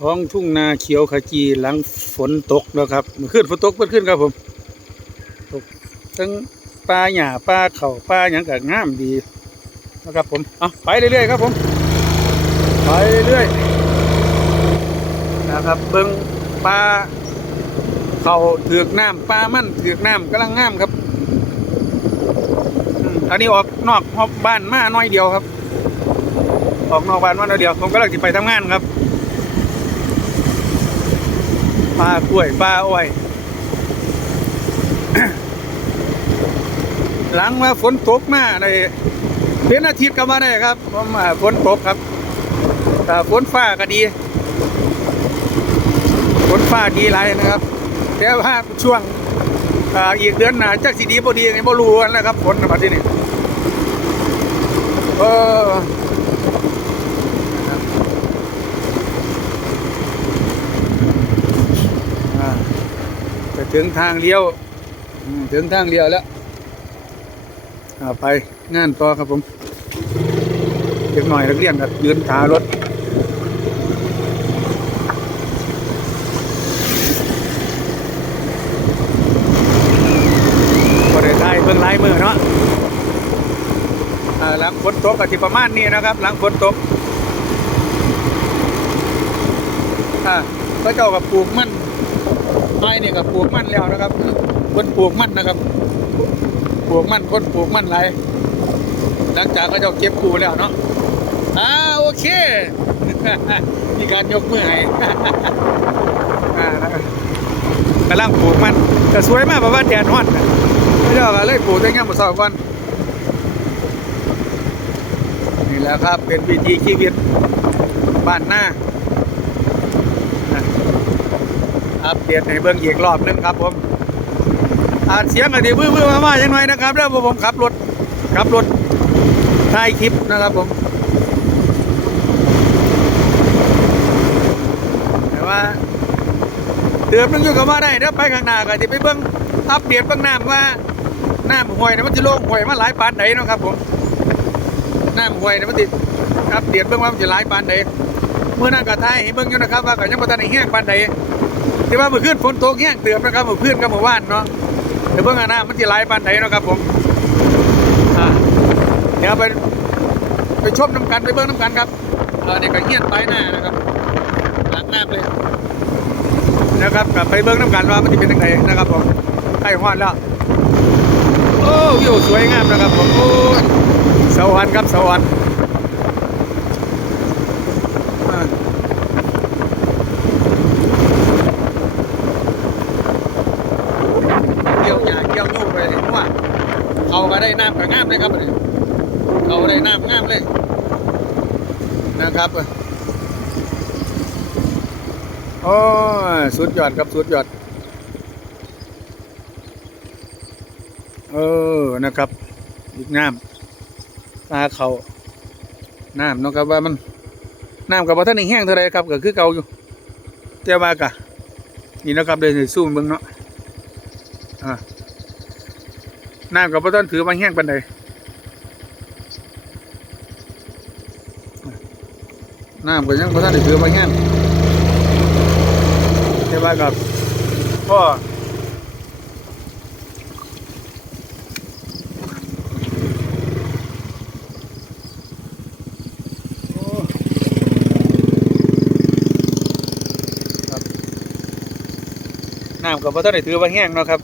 ท้องทุ่งนาเขียวขจีหลังฝนตกแล้วครับมื่อคืนฝนตกเมื่อคืนครับผมตกทั้งปลาหญ้าปลาเข่าปลาหยังก็งามดีนะครับผมเอาไปเรื่อยๆครับผมไปเรื่อยๆนะครับเบิ้งปลาเข่าเถือกน้ำปลามั่นเถือกน้ำกำลังง่ามครับอันนี้ออกนอกบ้านมาน้อยเดียวครับ ออกนอกบ้านมาน้อยเดียวผมก็เลยจะไปทำงานครับ ปลากล้วยปลาอ้อยหลังว่าฝนตกมาในเป็นอาทิตย์ก็มาได้ครับเพราะว่าฝนตกครับแต่ฝนฟ้าก็ดีฝนฟ้าดีไรนะครับ แต่ว่าช่วงอ,อีกเดือนหน้าจักสีดีบ่ดีไงบ่รู้กันนะครับฝนมาที่นี่เออ จะถึงทางเลี้ยวถึงทางเลี้ยวแล้วไปงานต่อครับผมเด็กหน่อยนักเรียนครับยืนขารถก็ได้ได้เบิ่งไลายมือเนาะหลังฝนตกก็สิประมาณนี้นะครับ หลังฝนตกอ่าก็เจ้ากับปลูกมัน ไม้นี่ยก็ปลูกมันแล้วนะครับคนปลูกมันนะครับปลูกมันคนปลูกมันหลายหลังจากเขาจะเก็บกูแล้วเนาะอ่าโอเคมีการยกมือให้กำลังปลูกมันแต่สวยมากเพราะว่าแดดร้อนน่ะไม่ได้ก็เลยปลูกได้ง่ายหมดสองวันนี่แหละครับเป็นวิธีชีวิตบ้านหน้า อัปเดตในเบื้องอีกรอบนึงครับผมอาจเสียงอาจจะบื้อๆมาๆยังหน่อยนะครับแล้วผมขับรถขับรถถ่ายคลิปนะครับผม แต่ว่าเตือนมันอยู่กับมาได้เดี๋ยวไปข้างหน้าก็จะไปเบื้องอัปเดตเบื้องหน้ำว่าน้ำห้วยนะมันจะโล่งห้วยมาหลายปานไหนนะครับผมน้ำห้วยนะมันจะอัปเดตเบื้องว่ามันจะหลายปานไหนเมื่อนั้นก็ถ่ายให้เบื้องอยู่นะครับว่าก็ยังบ่ทันได้แห้งปานใดที่ว่าเมื่อคืนฝนตกแห้งเตือนนะครับเมื่อคืนกับเมื่อวานเนาะแต่เบื้องหน้ามันจะไหลปานไหนเนาะครับผมเดี๋ยวไปไปชมน้ำกันไปเบื้องน้ำกันครับเออเนี่ยก็เงียบไปหน้านะครับหลังหน้าเลยนะครับกลับไปเบื้องน้ำกันว่ามันจะเป็นยังไงนะครับผมใกล้ฮอดแล้วโอ้วิวสวยงามนะครับผมโอ้สวรรค์ครับสวรรค์อ่า เกี่ยวหญ้าเกี่ยวโยกไปเห็นว่า เขาก็ได้น้ำก็งามเลยครับเขาได้น้ำงามเลยนะครับโอ้ยสุดยอดครับสุดยอดเออนะครับอีกน้ำปลาเขาน้ำเนาะครับว่ามันน้ำกับว่าท่านแห้งเท่าไรครับก็คือเก่าอยู่แต่ว่ากะนี่นะครับเดินสู้เบิ่งเนาะอ่า น้ำกับพ่อต้นถือมาแห้งปันใดน้ำก็ยังพ่อต้นได้ถือมาแห้งแต่ว่ากับพ่อโอ้น้ำกับพ่อต้นได้ถือมาแห้งเนาะครับ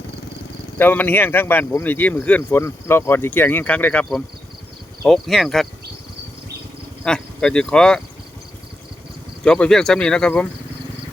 แต่ว่ามันแห้งทั้งบ้านผมนี่ที่มือขึ้นฝนรอก่อนที่เกี่ยงแห้งครั้งเลยครับ ผมหกแห้งครับอะก็จะขอจบไปเพียงซ้ำนี้นะครับผม